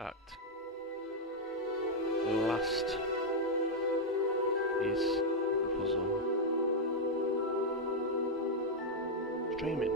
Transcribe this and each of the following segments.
act. The last piece of the puzzle. Streaming.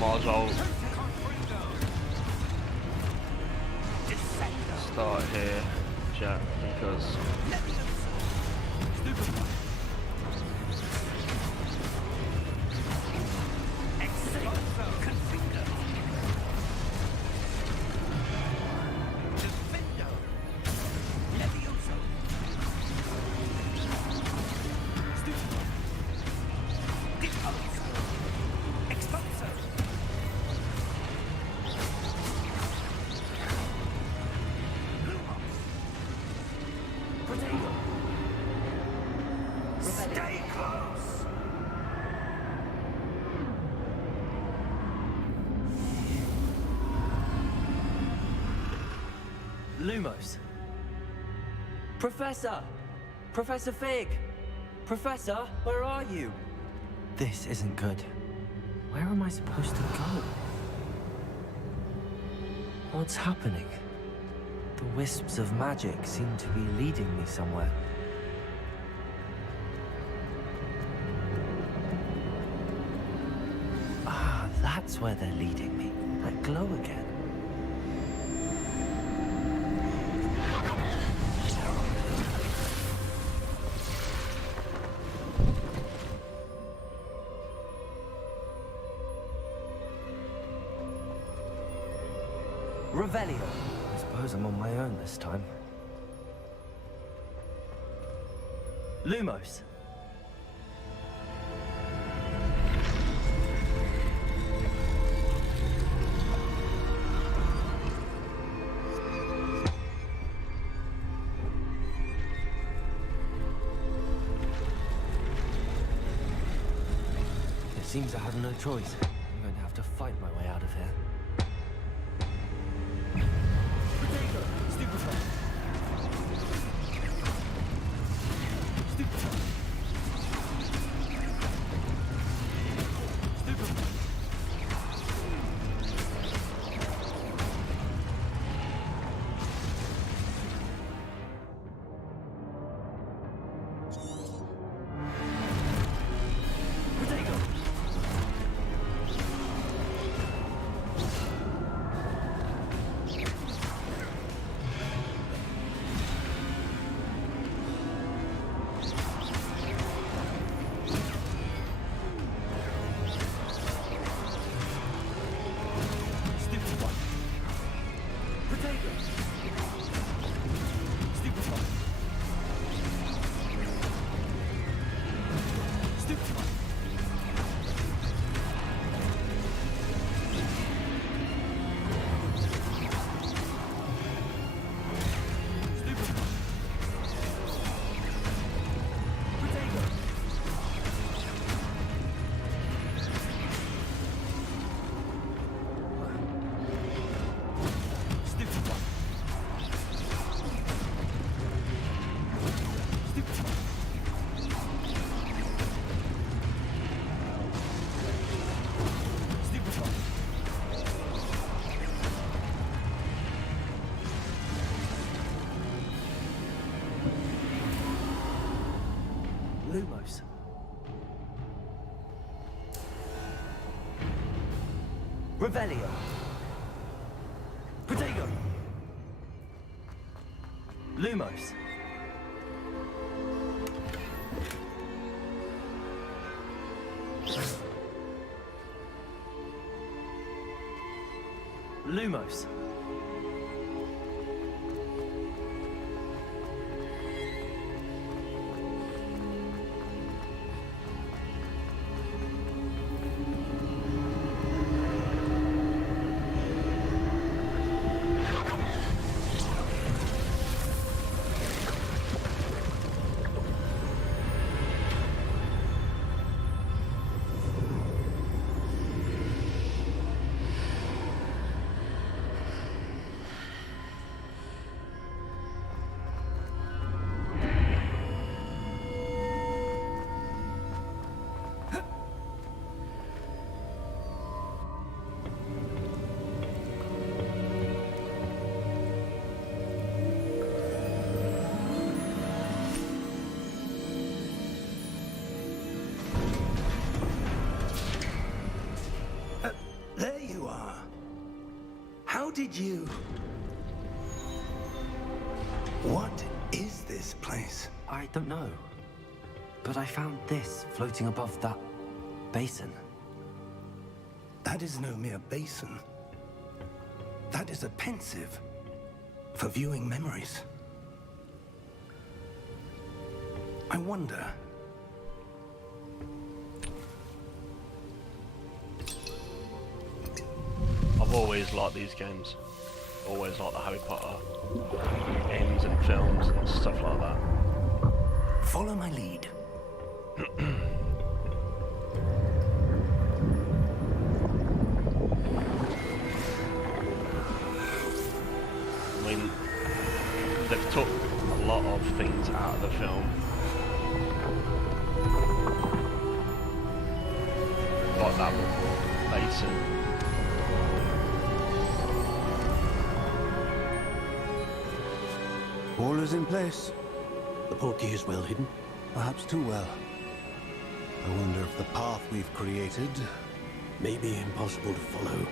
Might as well start here, chat, because Lumos. Professor! Professor Fig! Professor, where are you? This isn't good. Where am I supposed to go? What's happening? The wisps of magic seem to be leading me somewhere. Ah, that's where they're leading me. That glow again. Revelio. I suppose I'm on my own this time. Lumos. It seems I have no choice. I'm going to have to fight my way out of here. Lumos. Revelio. Protego. Lumos. Lumos. There you are. How did you... What is this place? I don't know. But I found this floating above that basin. That is no mere basin. That is a pensive for viewing memories. I wonder... I've always liked these games. Always liked the Harry Potter games and films and stuff like that. Follow my lead. I mean, they've took a lot of things out of the film. Like that basin. All is in place. The portkey is well hidden. Perhaps too well. I wonder if the path we've created... may be impossible to follow.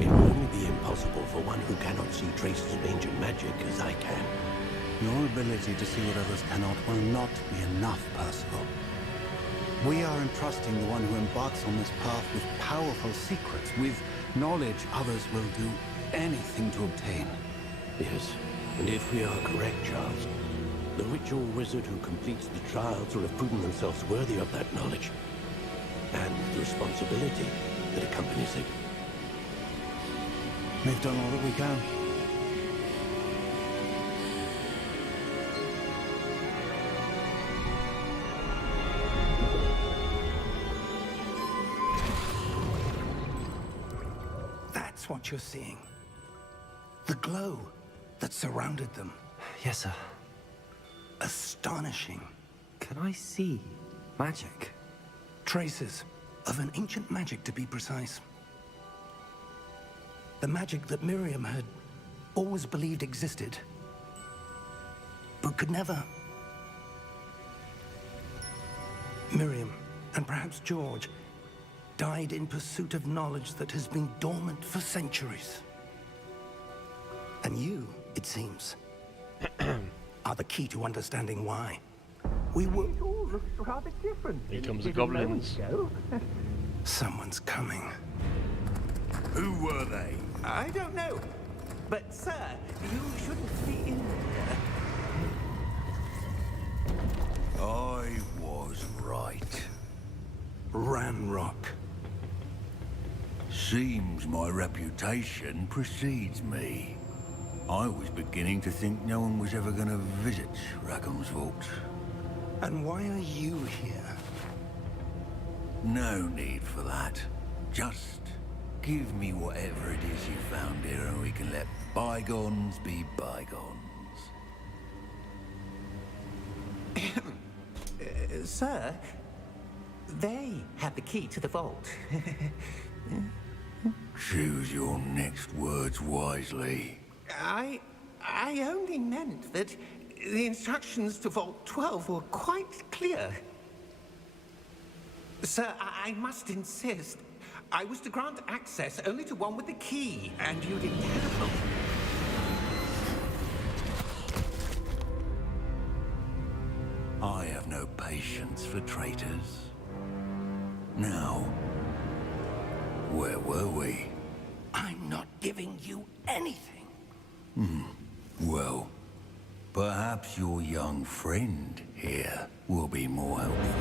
It will only be impossible for one who cannot see traces of ancient magic as I can. Your ability to see what others cannot will not be enough, Percival. We are entrusting the one who embarks on this path with powerful secrets, with knowledge others will do anything to obtain. Yes, and if we are correct, Charles, the witch or wizard who completes the trials will have proven themselves worthy of that knowledge, and the responsibility that accompanies it. We've done all that we can. That's what you're seeing. The glow that surrounded them. Yes, sir. Astonishing. Can I see magic? Traces of an ancient magic, to be precise. The magic that Miriam had always believed existed, but could never. Miriam, and perhaps George, died in pursuit of knowledge that has been dormant for centuries. And you, it seems, are the key to understanding why. We were... It all looks rather different. Here than comes it the did a moment goblins. ago. Someone's coming. Who were they? I don't know. But, sir, you shouldn't be in there. I was right. Ranrock. Seems my reputation precedes me. I was beginning to think no one was ever going to visit Rackham's vault. And why are you here? No need for that. Just give me whatever it is you found here and we can let bygones be bygones. Sir, they have the key to the vault. Choose your next words wisely. I only meant that The instructions to Vault 12 were quite clear. Sir, I must insist. I was to grant access only to one with the key, and you didn't have them. I have no patience for traitors. Now, where were we? I'm not giving you anything. Well, perhaps your young friend here will be more helpful.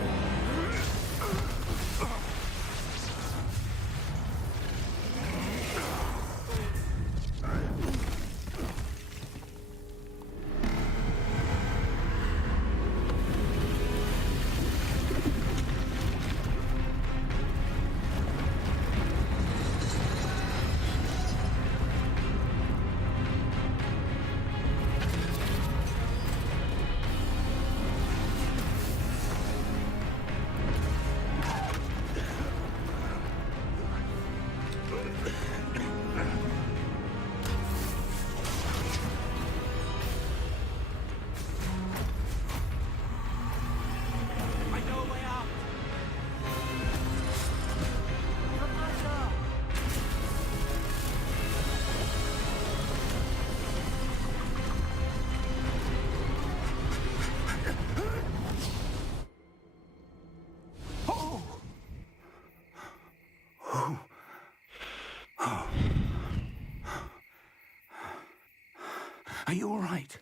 Are you all right?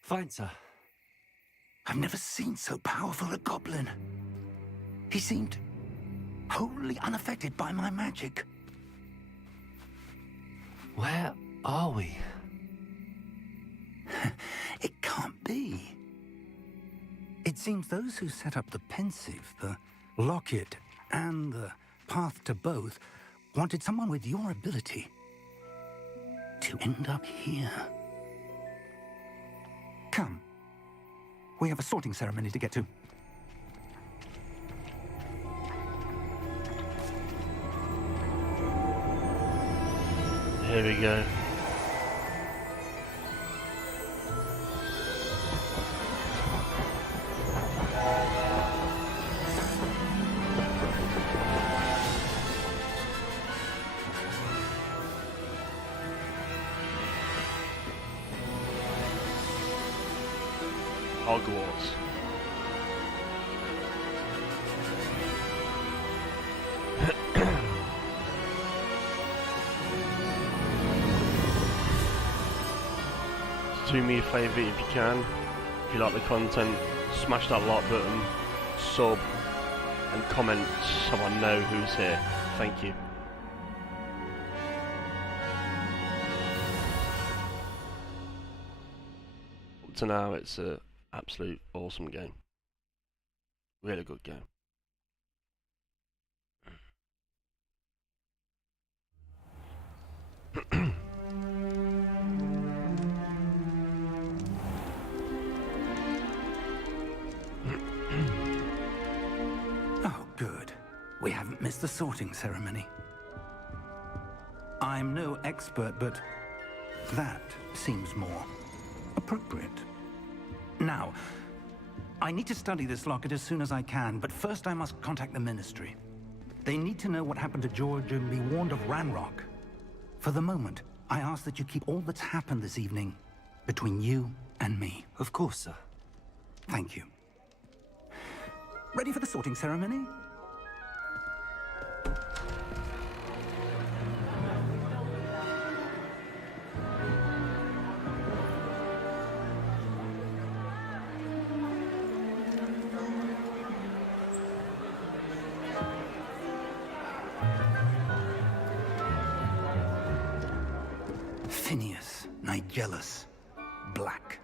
Fine, sir. I've never seen so powerful a goblin. He seemed wholly unaffected by my magic. Where are we? It can't be. It seems those who set up the pensive, the locket, and the path to both wanted someone with your ability to end up here. Come. We have a sorting ceremony to get to. Here we go. Hogwarts. Do me a favour if you can. If you like the content, smash that like button, sub, and comment so I know who's here. Thank you. Up to now, it's an absolute awesome game. Really good game. Oh, good. We haven't missed the sorting ceremony. I'm no expert, but that seems more appropriate. Now, I need to study this locket as soon as I can, but first I must contact the Ministry. They need to know what happened to George and be warned of Ranrock. For the moment, I ask that you keep all that's happened this evening between you and me. Of course, sir. Thank you. Ready for the sorting ceremony? Phineas Nigellus Black.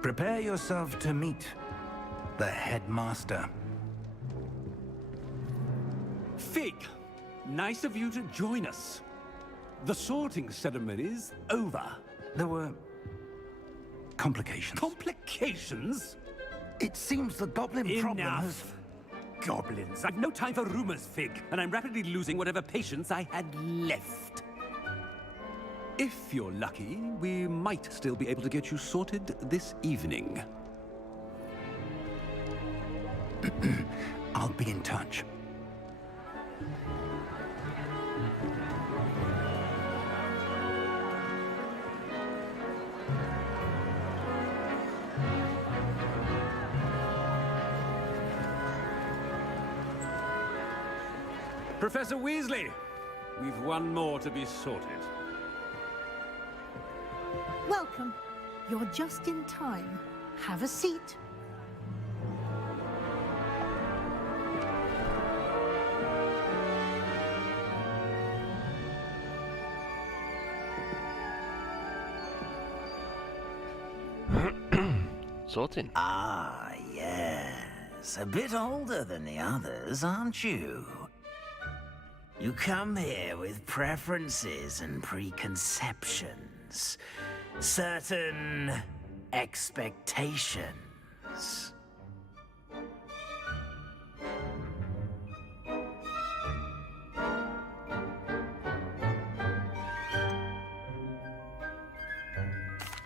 Prepare yourself to meet the headmaster. Fig, nice of you to join us. The sorting ceremony's over. There were complications. Complications? It seems the goblin problem has... Enough. Goblins. I've no time for rumors, Fig, and I'm rapidly losing whatever patience I had left. If you're lucky, we might still be able to get you sorted this evening. I'll be in touch. Professor Weasley, we've one more to be sorted. Welcome. You're just in time. Have a seat. Sorting. Ah, yes. A bit older than the others, aren't you? You come here with preferences and preconceptions. Certain expectations.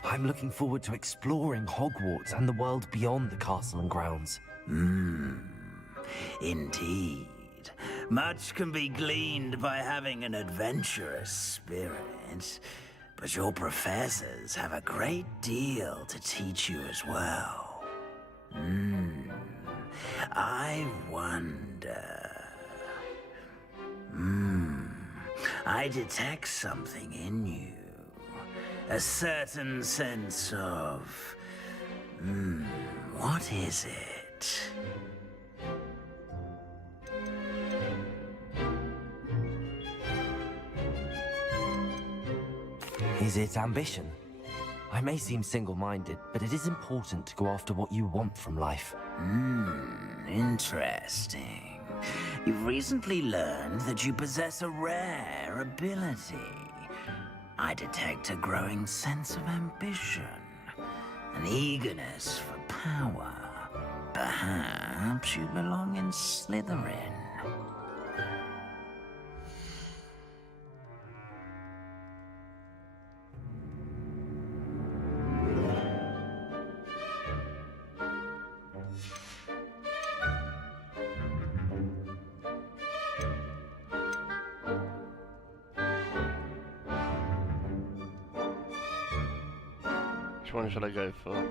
I'm looking forward to exploring Hogwarts and the world beyond the castle and grounds. Indeed. Much can be gleaned by having an adventurous spirit, but your professors have a great deal to teach you as well. I wonder... I detect something in you. A certain sense of... what is it? Is it ambition? I may seem single-minded, but it is important to go after what you want from life. Interesting. You've recently learned that you possess a rare ability. I detect a growing sense of ambition, an eagerness for power. Perhaps you belong in Slytherin. Which one should I go for?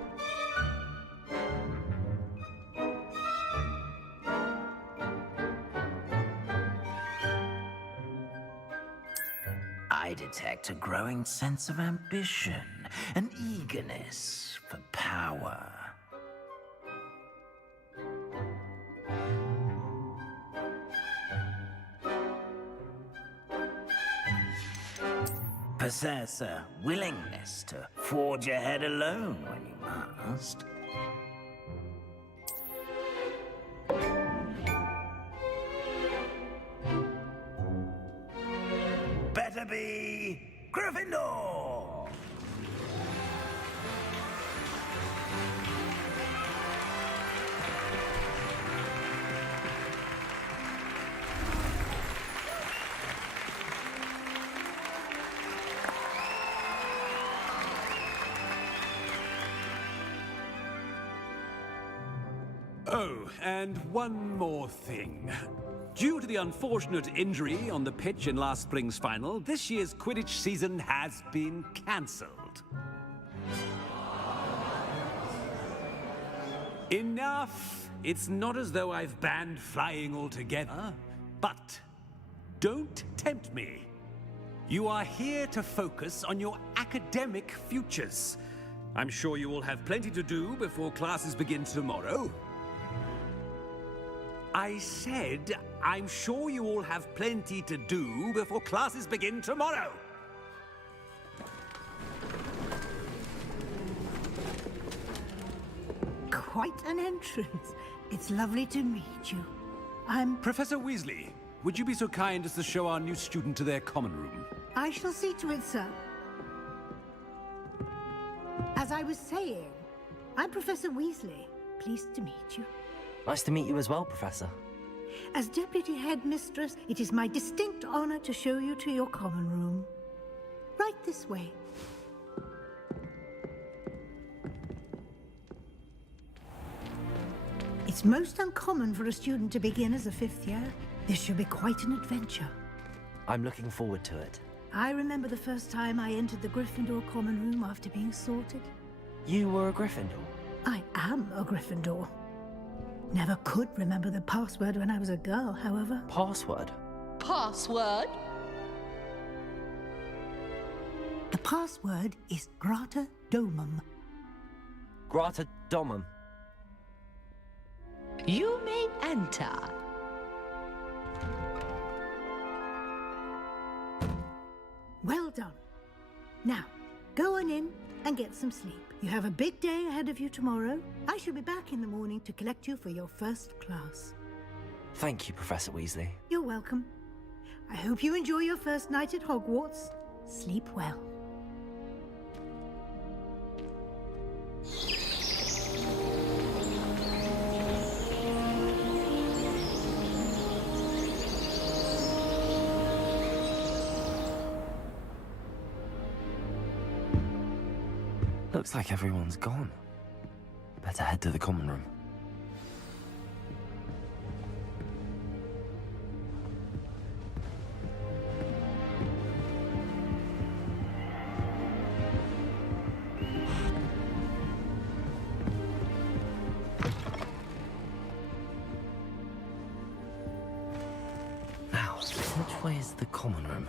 I detect a growing sense of ambition, an eagerness for power. Possess a willingness to forge ahead alone when you must. Better be Gryffindor! Oh, and one more thing. Due to the unfortunate injury on the pitch in last spring's final, this year's Quidditch season has been cancelled. Enough! It's not as though I've banned flying altogether, but don't tempt me. You are here to focus on your academic futures. I'm sure you will have plenty to do before classes begin tomorrow. I said, I'm sure you all have plenty to do before classes begin tomorrow. Quite an entrance. It's lovely to meet you. I'm... Professor Weasley, would you be so kind as to show our new student to their common room? I shall see to it, sir. As I was saying, I'm Professor Weasley. Pleased to meet you. Nice to meet you as well, Professor. As Deputy Headmistress, it is my distinct honor to show you to your common room. Right this way. It's most uncommon for a student to begin as a 5th year. This should be quite an adventure. I'm looking forward to it. I remember the first time I entered the Gryffindor common room after being sorted. You were a Gryffindor? I am a Gryffindor. Never could remember the password when I was a girl, however. Password? Password? The password is Grata Domum. Grata Domum. You may enter. Well done. Now, go on in and get some sleep. You have a big day ahead of you tomorrow. I shall be back in the morning to collect you for your first class. Thank you, Professor Weasley. You're welcome. I hope you enjoy your first night at Hogwarts. Sleep well. Looks like everyone's gone. Better head to the common room. Now, which way is the common room?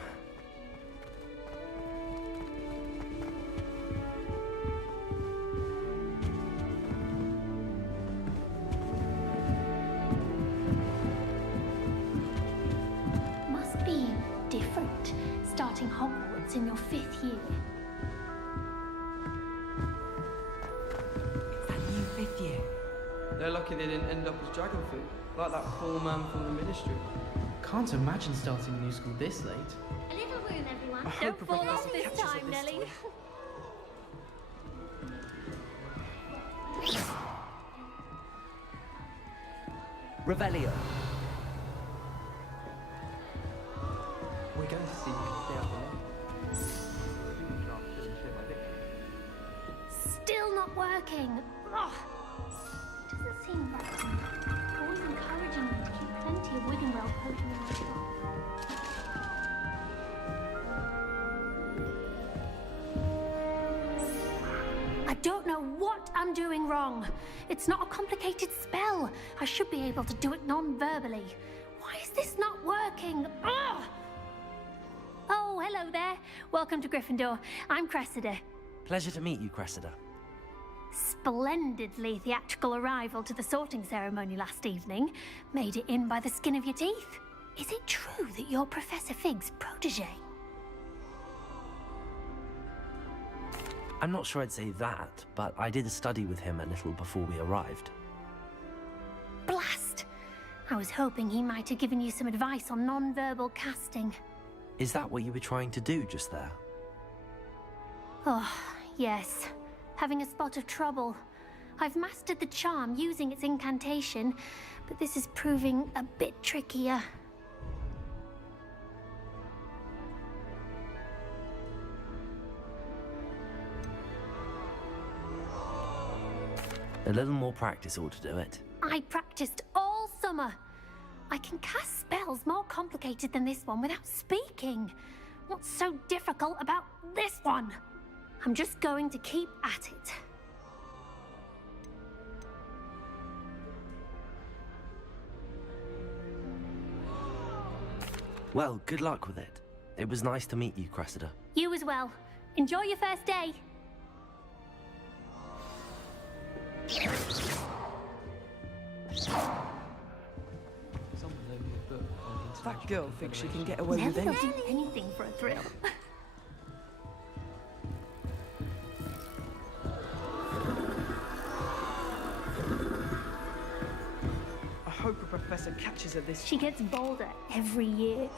Must be different, starting Hogwarts in your 5th year. It's that new 5th year. They're lucky they didn't end up as dragon food, like that poor man from the ministry. Can't imagine starting a new school this late. A little room, everyone. Don't fall off this time, Nelly. Revelio. We're going to see you stay up Still not working. Ugh. Doesn't seem right. Always encouraging me to keep plenty of Wiggenweld potion in my shop. I don't know what I'm doing wrong. It's not a complicated spell. I should be able to do it non-verbally. Why is this not working? Ugh! Oh, hello there. Welcome to Gryffindor. I'm Cressida. Pleasure to meet you, Cressida. Splendidly theatrical arrival to the sorting ceremony last evening. Made it in by the skin of your teeth. Is it true that you're Professor Fig's protege? I'm not sure I'd say that, but I did study with him a little before we arrived. Blast! I was hoping he might have given you some advice on non-verbal casting. Is that what you were trying to do just there? Oh, yes. Having a spot of trouble. I've mastered the charm using its incantation, but this is proving a bit trickier. A little more practice ought to do it. I practiced all summer. I can cast spells more complicated than this one without speaking. What's so difficult about this one? I'm just going to keep at it. Well, good luck with it. It was nice to meet you, Cressida. You as well. Enjoy your first day. That girl thinks she can get away with Never anything. do anything for a thrill. I hope a professor catches her this. She gets bolder every year.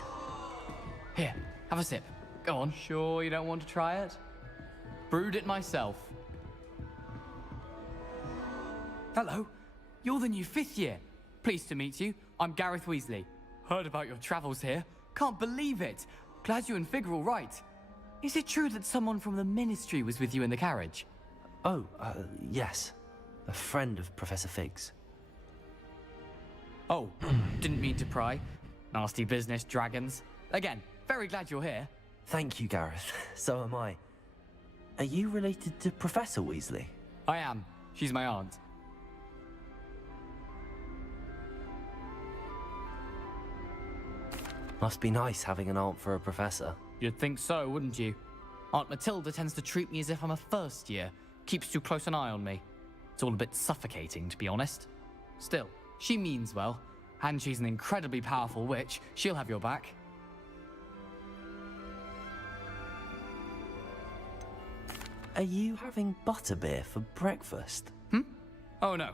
Here, have a sip. Go on. Sure you don't want to try it? Brewed it myself. Hello, you're the new 5th year. Pleased to meet you. I'm Gareth Weasley. Heard about your travels here. Can't believe it. Glad you and Fig are all right. Is it true that someone from the Ministry was with you in the carriage? Oh, yes. A friend of Professor Fig's. Oh, didn't mean to pry. Nasty business, dragons. Again, very glad you're here. Thank you, Gareth. So am I. Are you related to Professor Weasley? I am. She's my aunt. Must be nice having an aunt for a professor. You'd think so, wouldn't you? Aunt Matilda tends to treat me as if I'm a first year. Keeps too close an eye on me. It's all a bit suffocating, to be honest. Still, she means well. And she's an incredibly powerful witch. She'll have your back. Are you having butterbeer for breakfast? Oh no.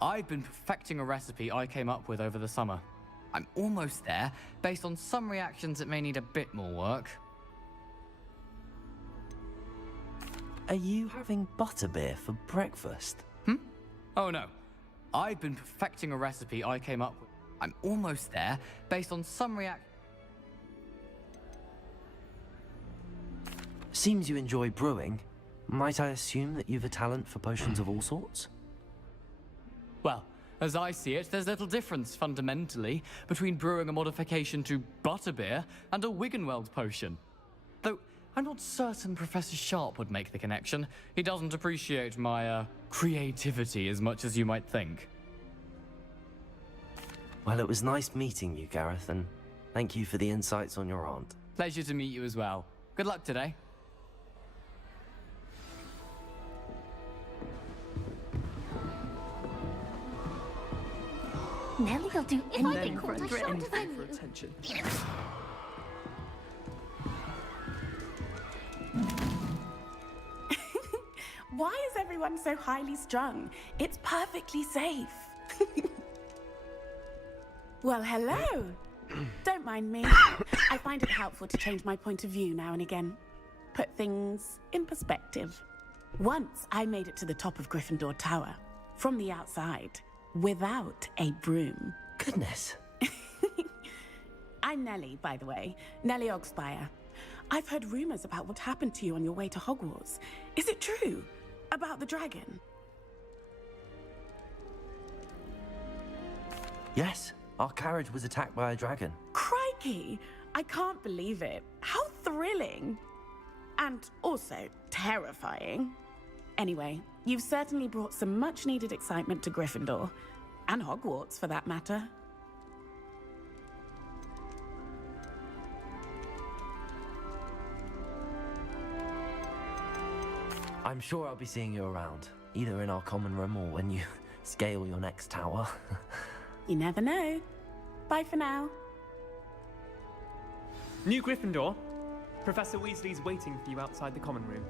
I've been perfecting a recipe I came up with over the summer. I'm almost there, based on some reactions that may need a bit more work. Are you having butterbeer for breakfast? Oh no. I've been perfecting a recipe I came up with. I'm almost there, based on some Seems you enjoy brewing. Might I assume that you've a talent for potions of all sorts? Well, as I see it, there's little difference, fundamentally, between brewing a modification to butterbeer and a Wiggenweld potion. Though, I'm not certain Professor Sharp would make the connection. He doesn't appreciate my, creativity as much as you might think. Well, it was nice meeting you, Gareth, and thank you for the insights on your aunt. Pleasure to meet you as well. Good luck today. Nellie will do anything for caught. I shan't anything offend for you. attention. Why is everyone so highly strung? It's perfectly safe. Well, hello. Don't mind me. I find it helpful to change my point of view now and again. Put things in perspective. Once I made it to the top of Gryffindor Tower, from the outside, without a broom. Goodness. I'm Nellie, by the way. Nellie Ogspire. I've heard rumors about what happened to you on your way to Hogwarts. Is it true? About the dragon? Yes, our carriage was attacked by a dragon. Crikey! I can't believe it. How thrilling! And also terrifying. Anyway, you've certainly brought some much-needed excitement to Gryffindor. And Hogwarts, for that matter. I'm sure I'll be seeing you around, either in our common room or when you scale your next tower. You never know. Bye for now. New Gryffindor. Professor Weasley's waiting for you outside the common room.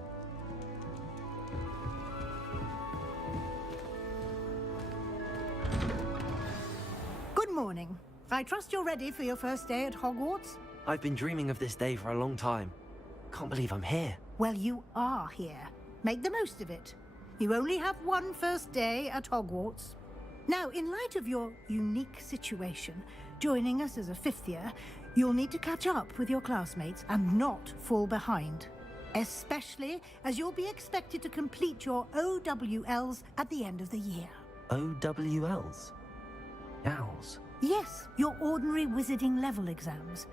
Good morning. I trust you're ready for your first day at Hogwarts? I've been dreaming of this day for a long time. Can't believe I'm here. Well, you are here. Make the most of it. You only have one first day at Hogwarts. Now, in light of your unique situation, joining us as a fifth year, you'll need to catch up with your classmates and not fall behind. Especially as you'll be expected to complete your OWLs at the end of the year. OWLs? Owls? Yes, your ordinary wizarding level exams.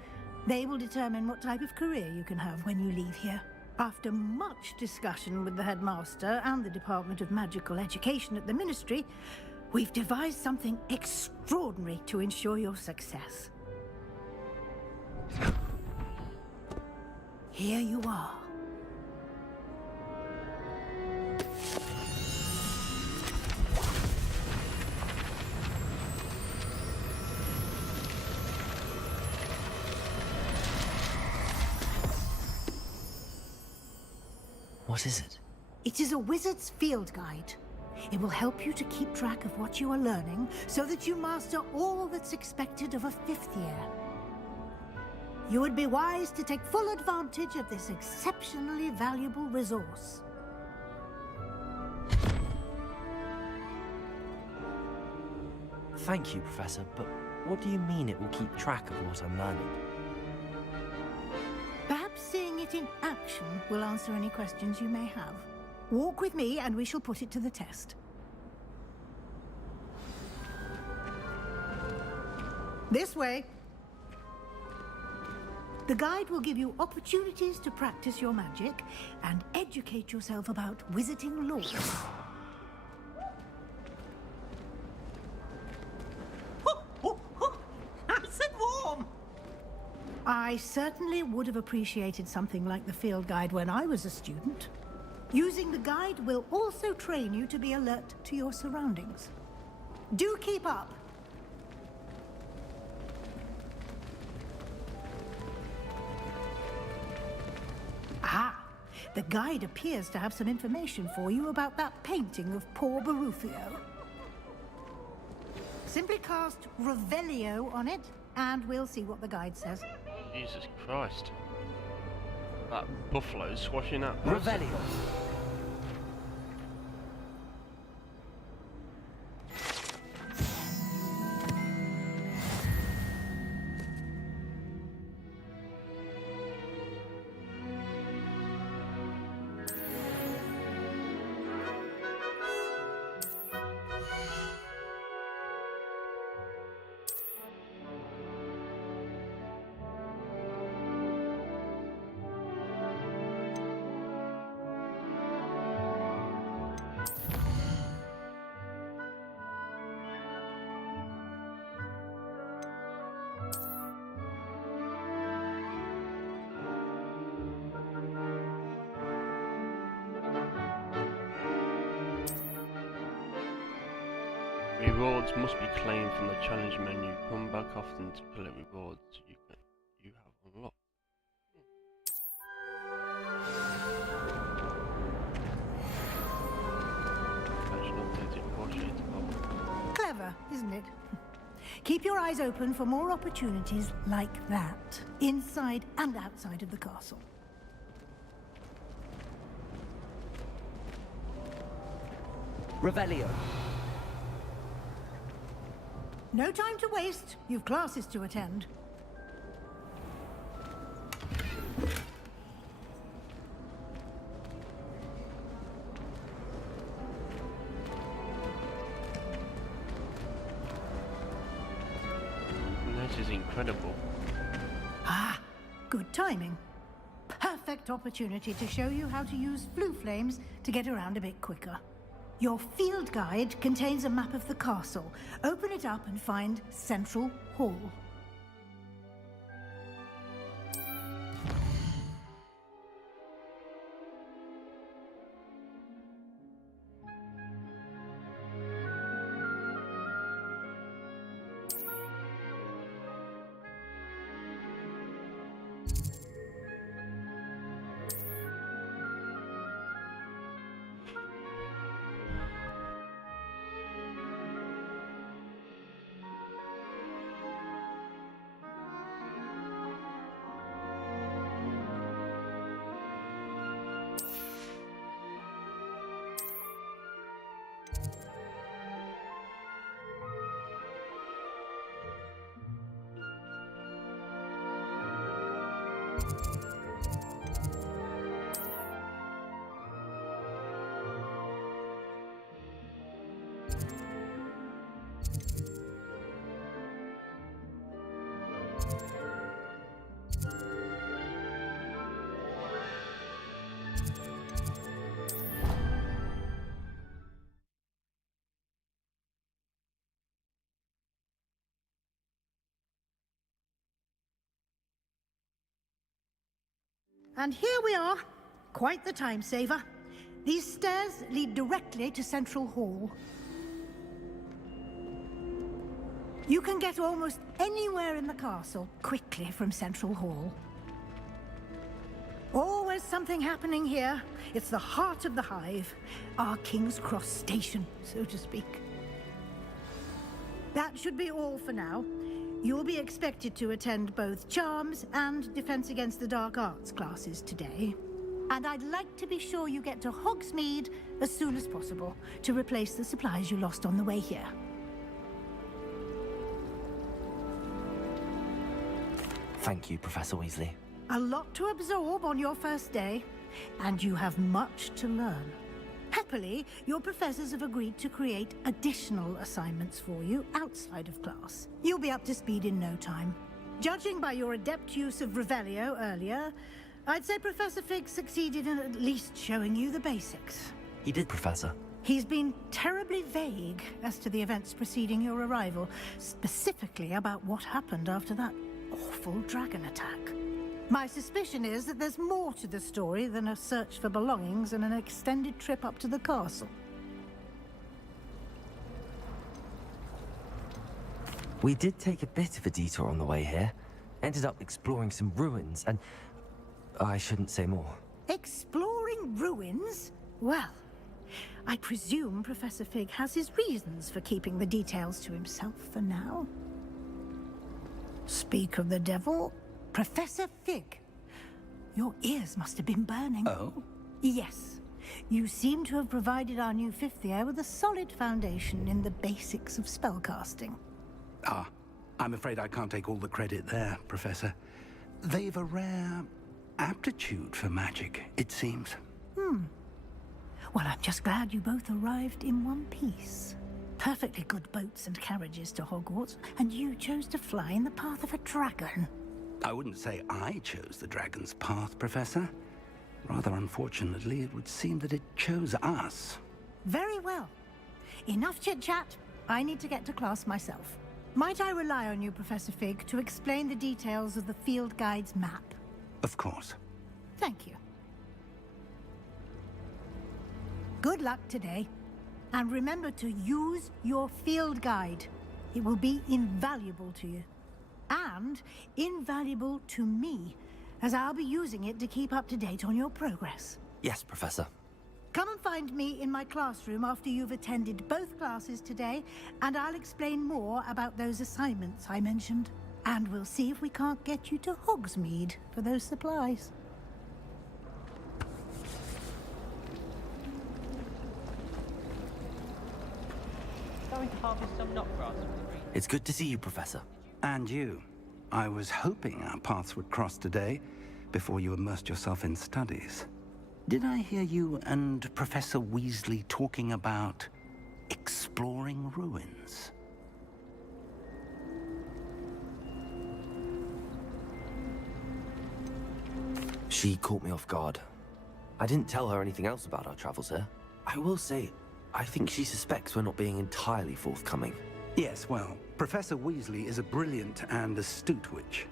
They will determine what type of career you can have when you leave here. After much discussion with the headmaster and the Department of Magical Education at the Ministry, we've devised something extraordinary to ensure your success. Here you are. What is it? It is a wizard's field guide. It will help you to keep track of what you are learning so that you master all that's expected of a fifth year. You would be wise to take full advantage of this exceptionally valuable resource. Thank you, Professor, but what do you mean it will keep track of what I'm learning? Perhaps seeing it in action reflection will answer any questions you may have. Walk with me and we shall put it to the test. This way. The guide will give you opportunities to practice your magic and educate yourself about wizarding law. Nice and warm! I certainly would have appreciated something like the field guide when I was a student. Using the guide will also train you to be alert to your surroundings. Do keep up! Ah, the guide appears to have some information for you about that painting of poor Barufio. Simply cast Revelio on it, and we'll see what the guide says. Jesus Christ. That buffalo's squashing that. Revelio. Rewards must be claimed from the challenge menu. Come back often to collect rewards you have unlocked. Clever, isn't it? Keep your eyes open for more opportunities like that, inside and outside of the castle. Revelio. No time to waste. You've classes to attend. This is incredible. Ah, good timing. Perfect opportunity to show you how to use blue flames to get around a bit quicker. Your field guide contains a map of the castle. Open it up and find Central Hall. And here we are. Quite the time saver. These stairs lead directly to Central Hall. You can get almost anywhere in the castle quickly from Central Hall. Always something happening here. It's the heart of the Hive, our King's Cross station, so to speak. That should be all for now. You'll be expected to attend both Charms and Defense Against the Dark Arts classes today. And I'd like to be sure you get to Hogsmeade as soon as possible to replace the supplies you lost on the way here. Thank you, Professor Weasley. A lot to absorb on your first day, and you have much to learn. Happily, your professors have agreed to create additional assignments for you outside of class. You'll be up to speed in no time. Judging by your adept use of Revelio earlier, I'd say Professor Fig succeeded in at least showing you the basics. He did, Professor. He's been terribly vague as to the events preceding your arrival, specifically about what happened after that awful dragon attack. My suspicion is that there's more to the story than a search for belongings and an extended trip up to the castle. We did take a bit of a detour on the way here. Ended up exploring some ruins and... I shouldn't say more. Exploring ruins? Well, I presume Professor Fig has his reasons for keeping the details to himself for now. Speak of the devil, Professor Fig. Your ears must have been burning. Oh? Yes. You seem to have provided our new fifth year with a solid foundation in the basics of spellcasting. Ah, I'm afraid I can't take all the credit there, Professor. They've a rare aptitude for magic, it seems. Well, I'm just glad you both arrived in one piece. Perfectly good boats and carriages to Hogwarts, and you chose to fly in the path of a dragon. I wouldn't say I chose the dragon's path, Professor. Rather unfortunately, it would seem that it chose us. Very well. Enough chit-chat. I need to get to class myself. Might I rely on you, Professor Fig, to explain the details of the field guide's map? Of course. Thank you. Good luck today. And remember to use your field guide. It will be invaluable to you. And invaluable to me, as I'll be using it to keep up to date on your progress. Yes, Professor. Come and find me in my classroom after you've attended both classes today, and I'll explain more about those assignments I mentioned. And we'll see if we can't get you to Hogsmeade for those supplies. Going to harvest some knotgrass from the green. It's good to see you, Professor. And you. I was hoping our paths would cross today, before you immersed yourself in studies. Did I hear you and Professor Weasley talking about exploring ruins? She caught me off guard. I didn't tell her anything else about our travels here. I will say, I think she suspects we're not being entirely forthcoming. Yes, well, Professor Weasley is a brilliant and astute witch.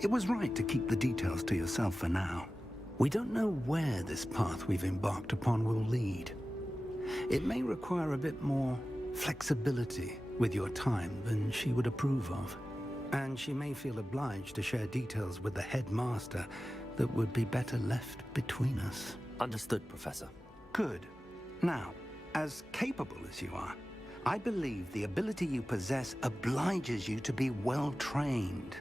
It was right to keep the details to yourself for now. We don't know where this path we've embarked upon will lead. It may require a bit more flexibility with your time than she would approve of. And she may feel obliged to share details with the headmaster that would be better left between us. Understood, Professor. Good. Now, as capable as you are, I believe the ability you possess obliges you to be well trained.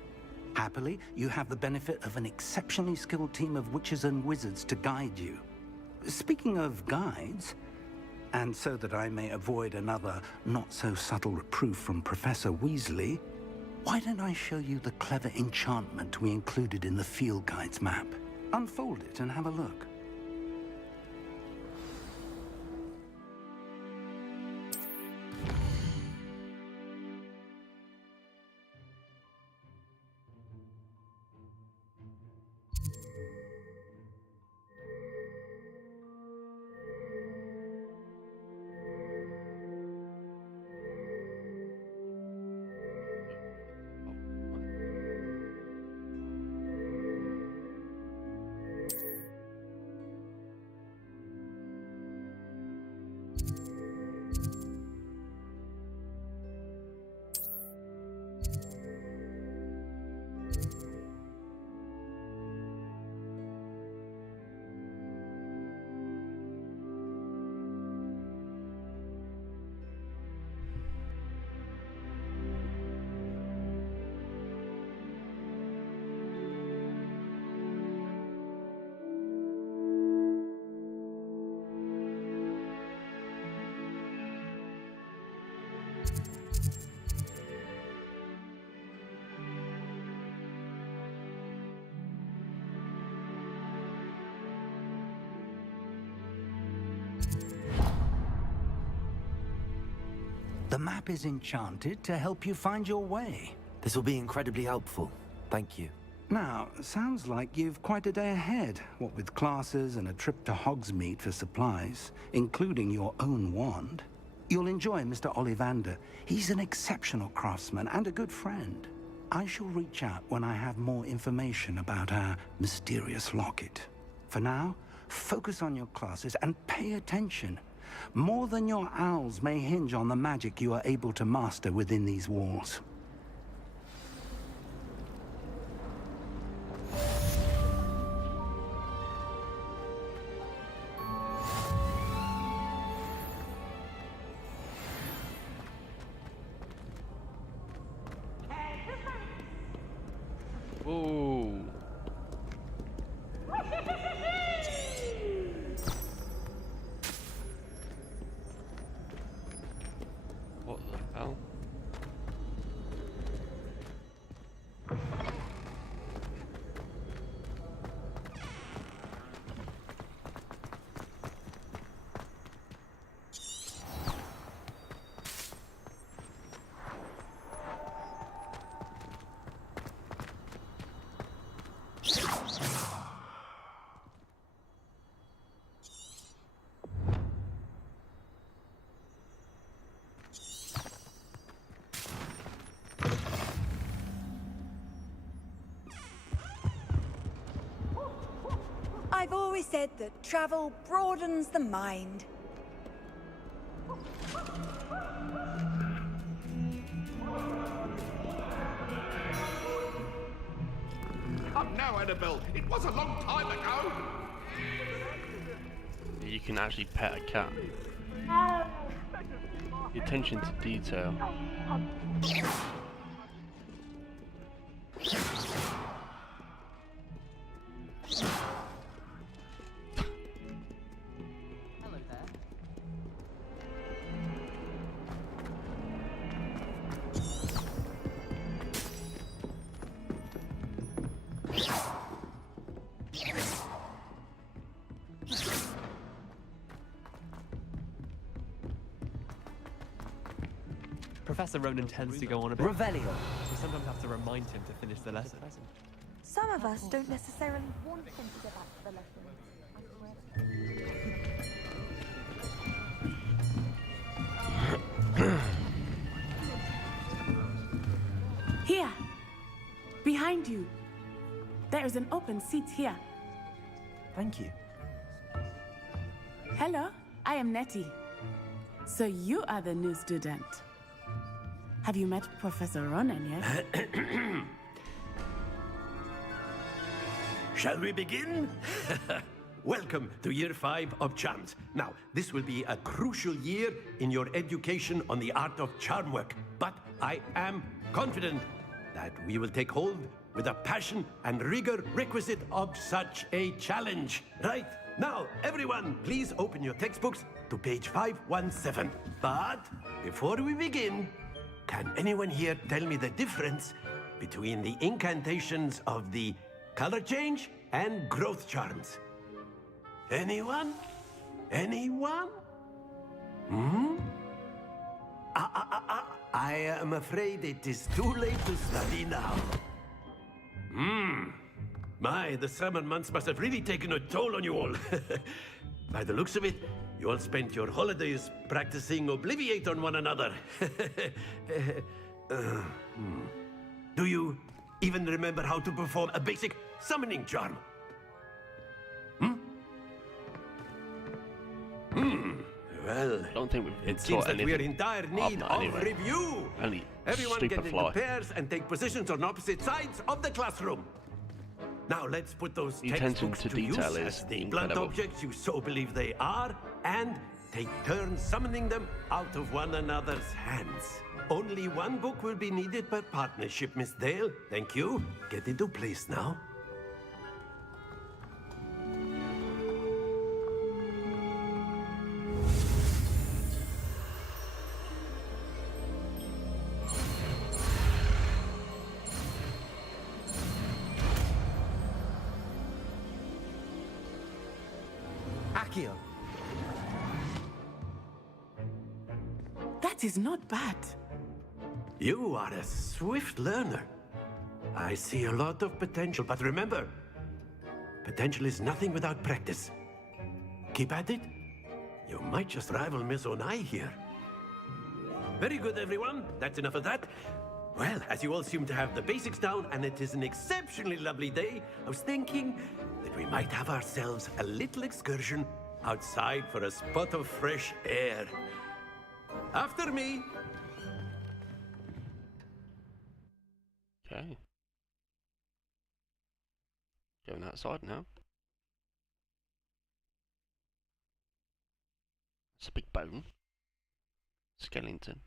Happily, you have the benefit of an exceptionally skilled team of witches and wizards to guide you. Speaking of guides, and so that I may avoid another not-so-subtle reproof from Professor Weasley, why don't I show you the clever enchantment we included in the field guide's map? Unfold it and have a look. The map is enchanted to help you find your way. This will be incredibly helpful. Thank you. Now, sounds like you've quite a day ahead, what with classes and a trip to Hogsmeade for supplies, including your own wand. You'll enjoy Mr. Ollivander. He's an exceptional craftsman and a good friend. I shall reach out when I have more information about our mysterious locket. For now, focus on your classes and pay attention. More than your owls may hinge on the magic you are able to master within these walls. Ooh. What the hell? I've always said that travel broadens the mind. Come now, Annabelle. It was a long time ago. You can actually pet a cat. The attention to detail. Professor Ronan tends to go on a bit. Revelio. We sometimes have to remind him to finish the lesson. Some of us don't necessarily want them to get back to the lesson. Here. Behind you. There is an open seat here. Thank you. Hello, I am Nettie. So you are the new student. Have you met Professor Ronan yet? Shall we begin? Welcome to Year 5 of Charms. Now, this will be a crucial year in your education on the art of charm work, but I am confident that we will take hold with the passion and rigor requisite of such a challenge. Right, now, everyone, please open your textbooks to page 517. But before we begin, can anyone here tell me the difference between the incantations of the color change and growth charms? Anyone? Anyone? Hmm? I am afraid it is too late to study now. My, the summer months must have really taken a toll on you all. By the looks of it, you all spent your holidays practicing Obliviate on one another. Do you even remember how to perform a basic summoning charm? Well, I don't think it seems that we are in dire need of review. Everyone get into pairs and take positions on opposite sides of the classroom. Now let's put those textbooks to use as the blunt objects you so believe they are, and take turns summoning them out of one another's hands. Only one book will be needed per partnership, Miss Dale. Thank you. Get into place now. That's That is not bad. You are a swift learner. I see a lot of potential, but remember, potential is nothing without practice. Keep at it. You might just rival Miss Onai here. Very good, everyone. That's enough of that. Well, as you all seem to have the basics down, and it is an exceptionally lovely day, I was thinking that we might have ourselves a little excursion outside for a spot of fresh air. After me. Okay. Going outside now. It's a big bone. Skeleton.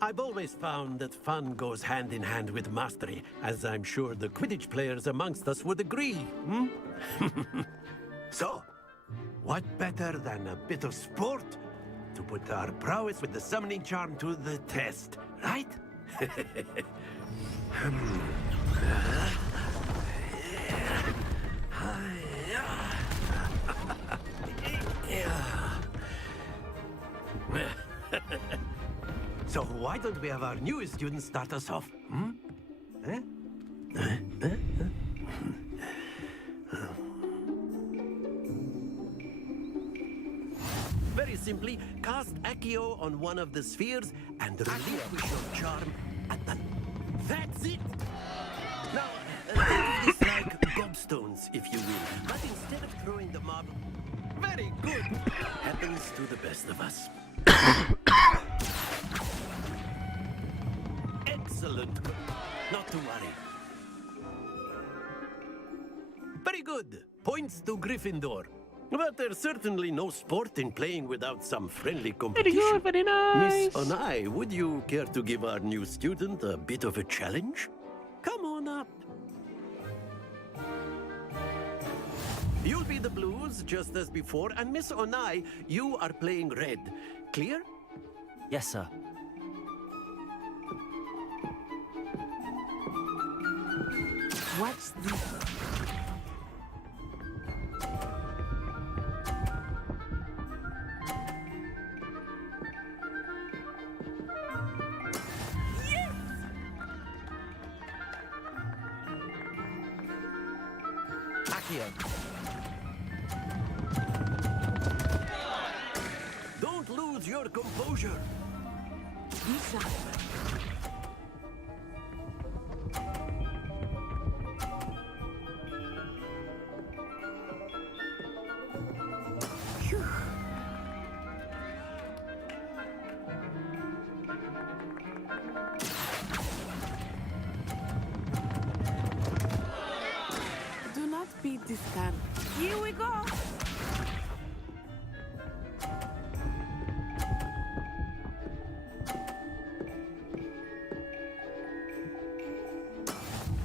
I've always found that fun goes hand in hand with mastery, as I'm sure the Quidditch players amongst us would agree, hmm? So, what better than a bit of sport to put our prowess with the summoning charm to the test, right? So why don't we have our newest student start us off? Hmm? Very simply, cast Accio on one of the spheres and relinquish your charm at the... That's it! Now, think this like gobstones, if you will. But instead of throwing the marble... Very good! Happens to the best of us. Excellent. Not to worry. Very good. Points to Gryffindor. But there's certainly no sport in playing without some friendly competition. Very good, very nice. Miss Onai, would you care to give our new student a bit of a challenge? Come on up. You'll be the blues, just as before, and Miss Onai, you are playing red. Clear? Yes, sir. What's this? Don't lose your composure. Lisa. Do not beat this gun. Here we go.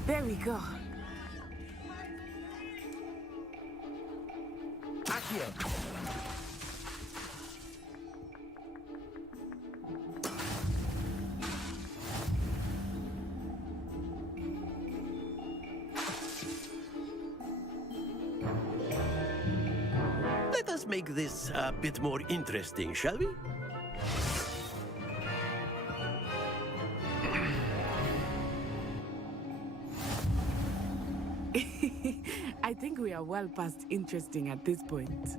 There we go. Accio. Let us make this a bit more interesting, shall we? I think we are well past interesting at this point.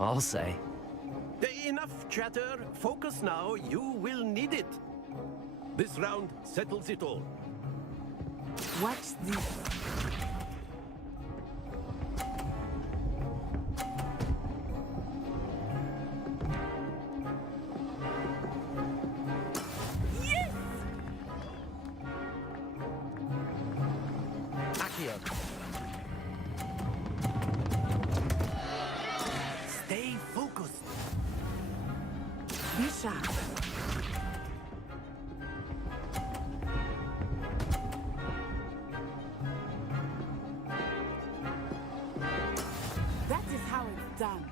I'll say. Enough chatter. Focus now. You will need it. This round settles it all. Watch this. Stay focused. Be sharp. That is how it's done.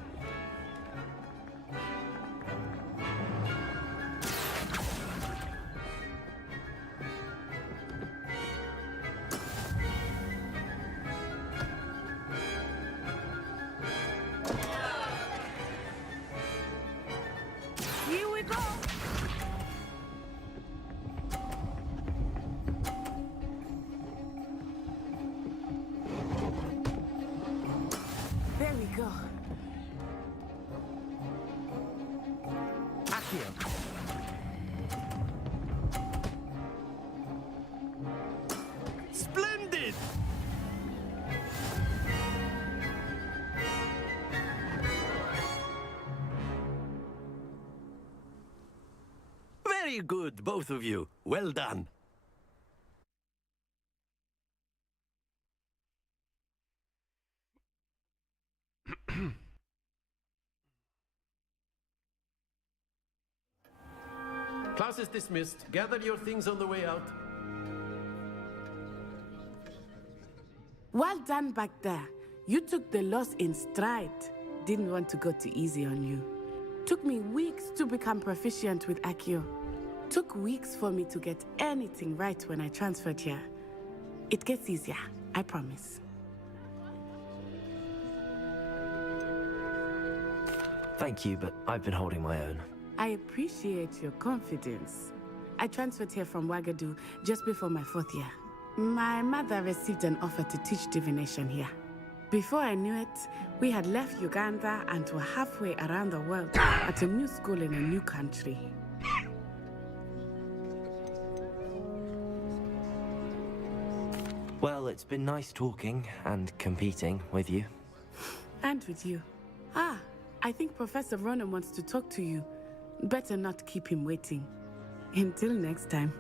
Accio. Splendid! Very good, both of you. Well done. Class is dismissed. Gather your things on the way out. Well done back there. You took the loss in stride. Didn't want to go too easy on you. Took me weeks to become proficient with Accio. Took weeks for me to get anything right when I transferred here. It gets easier, I promise. Thank you, but I've been holding my own. I appreciate your confidence. I transferred here from Wagadu just before my 4th year. My mother received an offer to teach divination here. Before I knew it, we had left Uganda and were halfway around the world at a new school in a new country. Well, it's been nice talking and competing with you. And with you. Ah, I think Professor Ronan wants to talk to you. Better not keep him waiting. Until next time.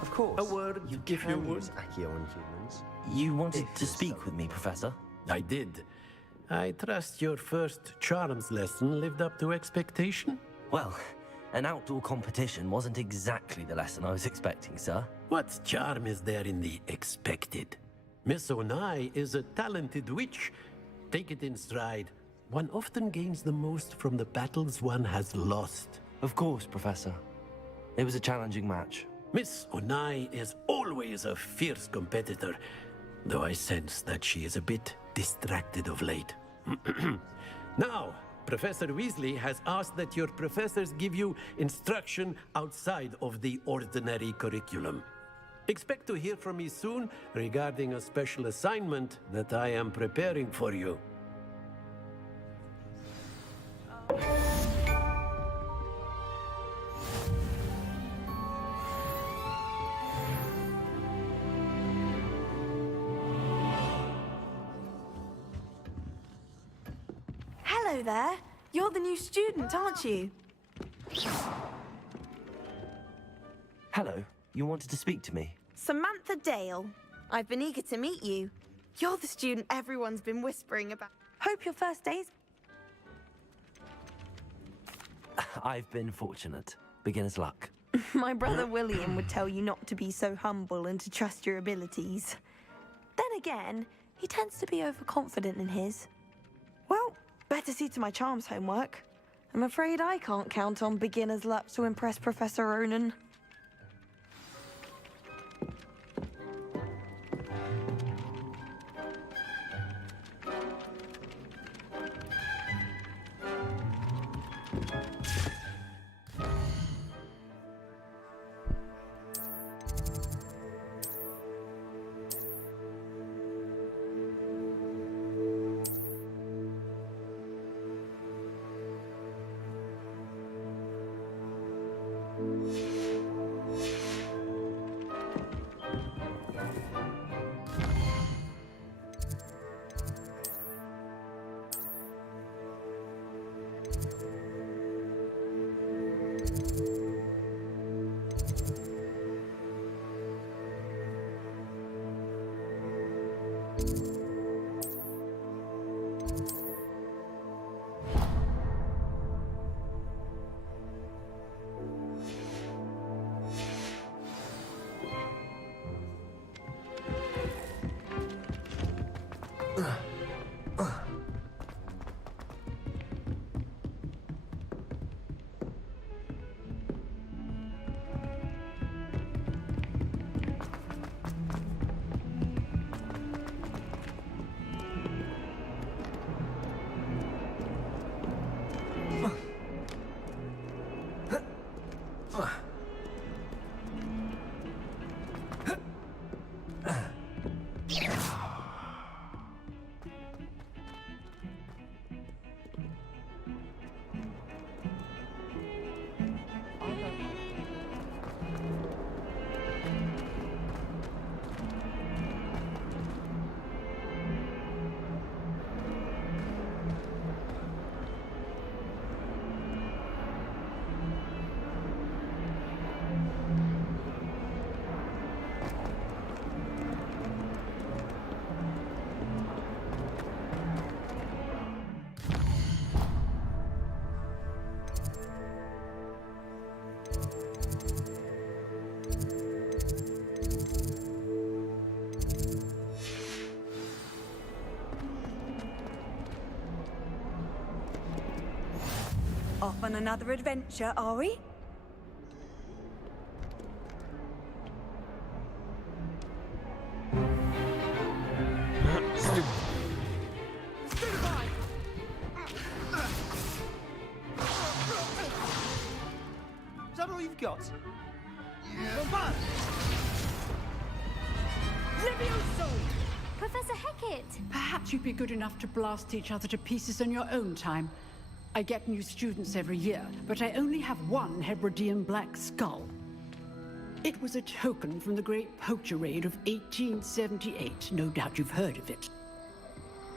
Of course. A word, you if can you would. use Accio on humans. You wanted to speak with me, Professor? I did. I trust your first charms lesson lived up to expectation? Well, an outdoor competition wasn't exactly the lesson I was expecting, sir. What charm is there in the expected? Miss Onai is a talented witch. Take it in stride. One often gains the most from the battles one has lost. Of course, Professor. It was a challenging match. Miss Onai is always a fierce competitor, though I sense that she is a bit distracted of late. Now, Professor Weasley has asked that your professors give you instruction outside of the ordinary curriculum. Expect to hear from me soon regarding a special assignment that I am preparing for you. Hello there. You're the new student, aren't you? Hello. You wanted to speak to me? Samantha Dale. I've been eager to meet you. You're the student everyone's been whispering about. Hope your first day's... I've been fortunate. Beginner's luck. My brother William would tell you not to be so humble and to trust your abilities. Then again, he tends to be overconfident in his. Well, better see to my charms homework. I'm afraid I can't count on beginner's luck to impress Professor Ronan. Off on another adventure, are we? Is that all you've got? Levioso! Professor Hecat! Perhaps you'd be good enough to blast each other to pieces in your own time. I get new students every year, but I only have one Hebridean black skull. It was a token from the Great Poacher Raid of 1878. No doubt you've heard of it.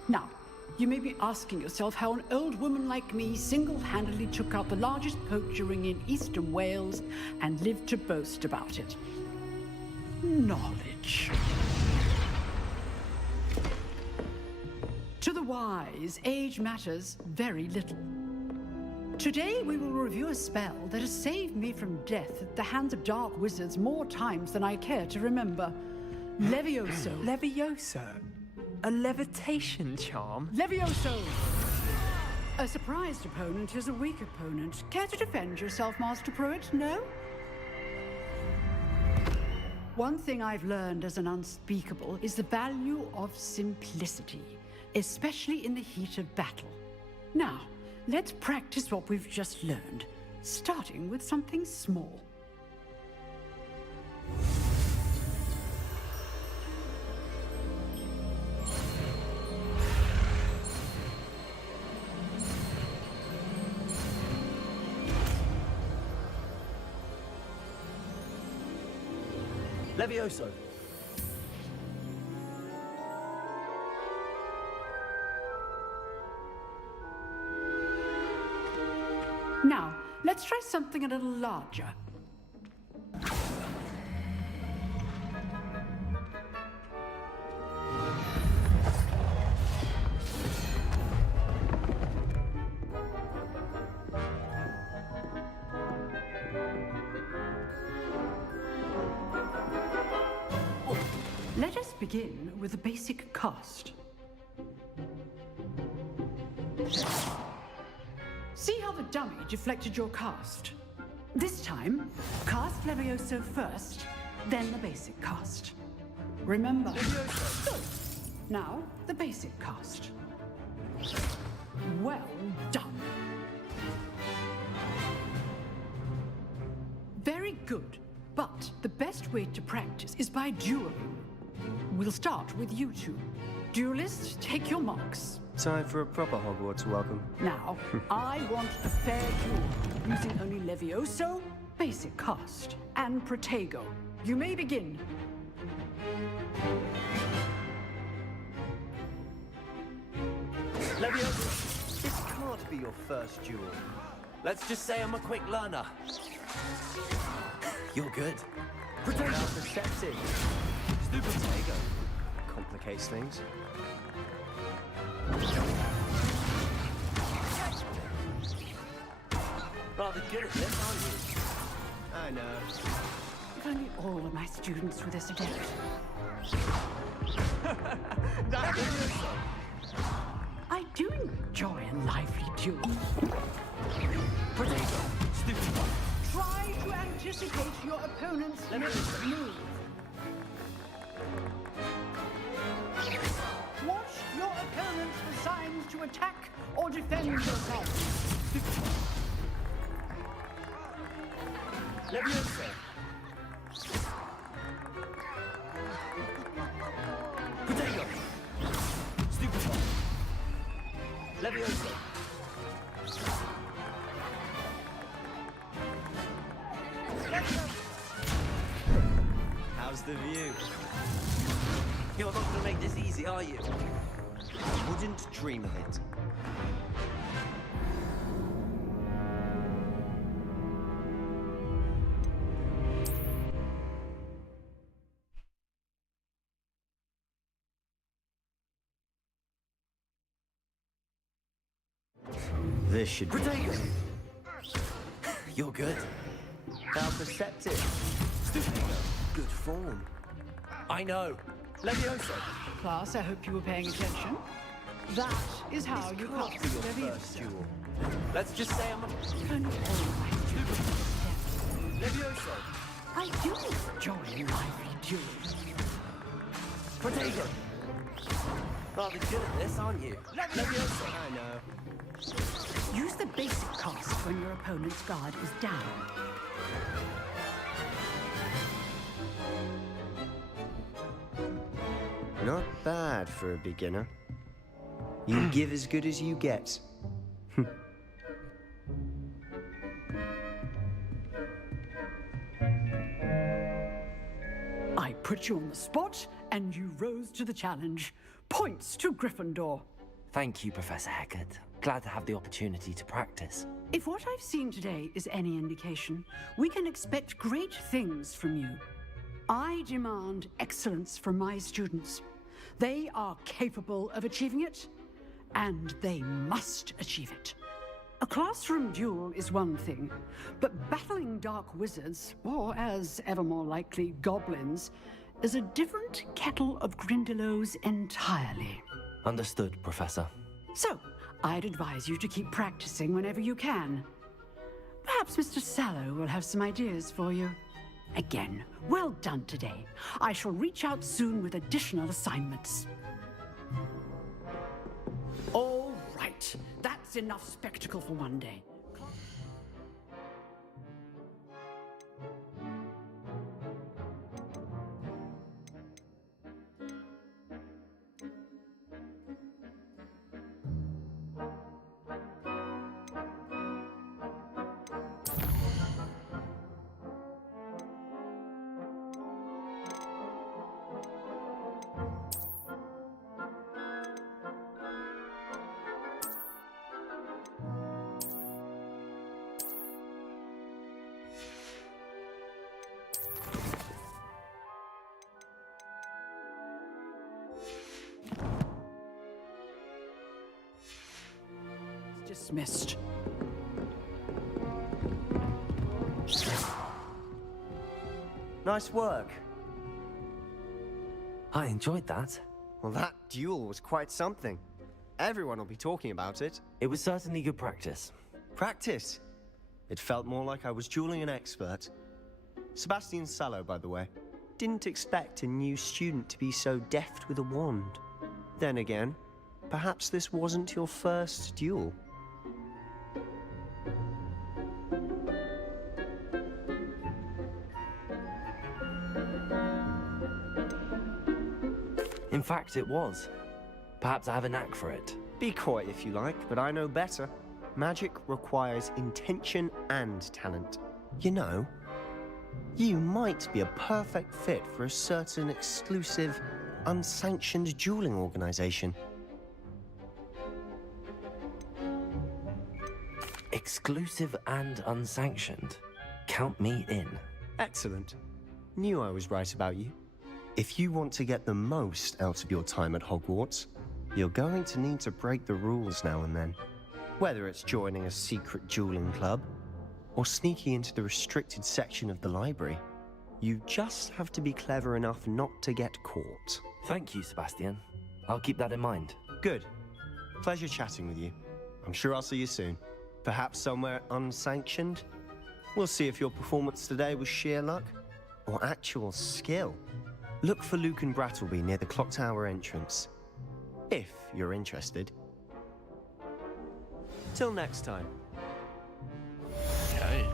Now, you may be asking yourself how an old woman like me single-handedly took out the largest poacher ring in eastern Wales and lived to boast about it. Knowledge. To the wise, age matters very little. Today we will review a spell that has saved me from death at the hands of dark wizards more times than I care to remember. Levioso. Levioso? A levitation charm? Levioso! A surprised opponent is a weak opponent. Care to defend yourself, Master Pruitt? No? One thing I've learned as an unspeakable is the value of simplicity, especially in the heat of battle. Now, let's practice what we've just learned, starting with something small. Levioso. Now, let's try something a little larger. Let us begin with the basic cast. See how the dummy deflected your cast? This time, cast Levioso first, then the basic cast. Remember. Now, the basic cast. Well done. Very good, but the best way to practice is by dueling. We'll start with you two. Duelists, take your marks. Time for a proper Hogwarts welcome. Now, I want a fair duel, using only Levioso, basic cast, and Protego. You may begin. Levioso, this can't be your first duel. Let's just say I'm a quick learner. You're good. Protego. Perceptive. Stupid Protego. Complicates things. Rather good at this, aren't you? I know. If only all of my students were this adept. I do enjoy a lively duel. Protego. Stupid one. Try to anticipate your opponent's next move. Watch your opponent for signs to attack or defend yourself. Levioso. Protego. Stupid one. Levioso. How's the view? You're not gonna make this easy, are you? Wouldn't dream of it. This should be... Protego! You're good. How perceptive. Stupid. Good form. I know. Levioso. Class, I hope you were paying attention. That is how you can't cast be your Leviosa. first duel. Let's just say I'm a... And all my Levioso! I do enjoy lively duels. Protego! Rather good at this, aren't you? Levioso! I know. Use the basic cast when your opponent's guard is down. Not bad for a beginner. You give as good as you get. I put you on the spot, and you rose to the challenge. Points to Gryffindor. Thank you, Professor Hecat. Glad to have the opportunity to practice. If what I've seen today is any indication, we can expect great things from you. I demand excellence from my students. They are capable of achieving it, and they must achieve it. A classroom duel is one thing, but battling dark wizards, or as ever more likely, goblins, is a different kettle of Grindylows entirely. Understood, Professor. So, I'd advise you to keep practicing whenever you can. Perhaps Mr. Sallow will have some ideas for you. Again, well done today. I shall reach out soon with additional assignments. All right, that's enough spectacle for one day. Dismissed. Nice work. I enjoyed that. Well, that duel was quite something. Everyone will be talking about it. It was certainly good practice. Practice? It felt more like I was dueling an expert. Sebastian Sallow, by the way. Didn't expect a new student to be so deft with a wand. Then again, perhaps this wasn't your first duel. In fact, it was. Perhaps I have a knack for it. Be coy if you like, but I know better. Magic requires intention and talent. You know, you might be a perfect fit for a certain exclusive, unsanctioned dueling organization. Exclusive and unsanctioned. Count me in. Excellent. Knew I was right about you. If you want to get the most out of your time at Hogwarts, you're going to need to break the rules now and then. Whether it's joining a secret dueling club, or sneaking into the restricted section of the library, you just have to be clever enough not to get caught. Thank you, Sebastian. I'll keep that in mind. Good. Pleasure chatting with you. I'm sure I'll see you soon. Perhaps somewhere unsanctioned? We'll see if your performance today was sheer luck, or actual skill. Look for Luke and Brattleby near the clock tower entrance, if you're interested. Till next time. Okay.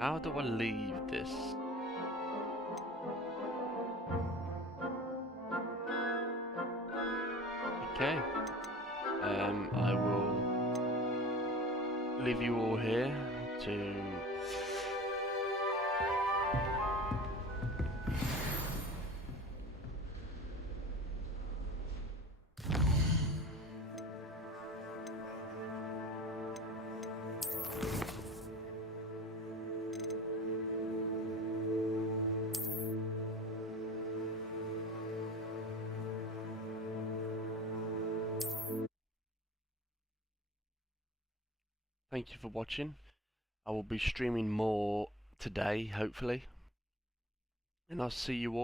How do I leave this? Okay. I will leave you all here to Thank you for watching. I will be streaming more today, hopefully. And I'll see you all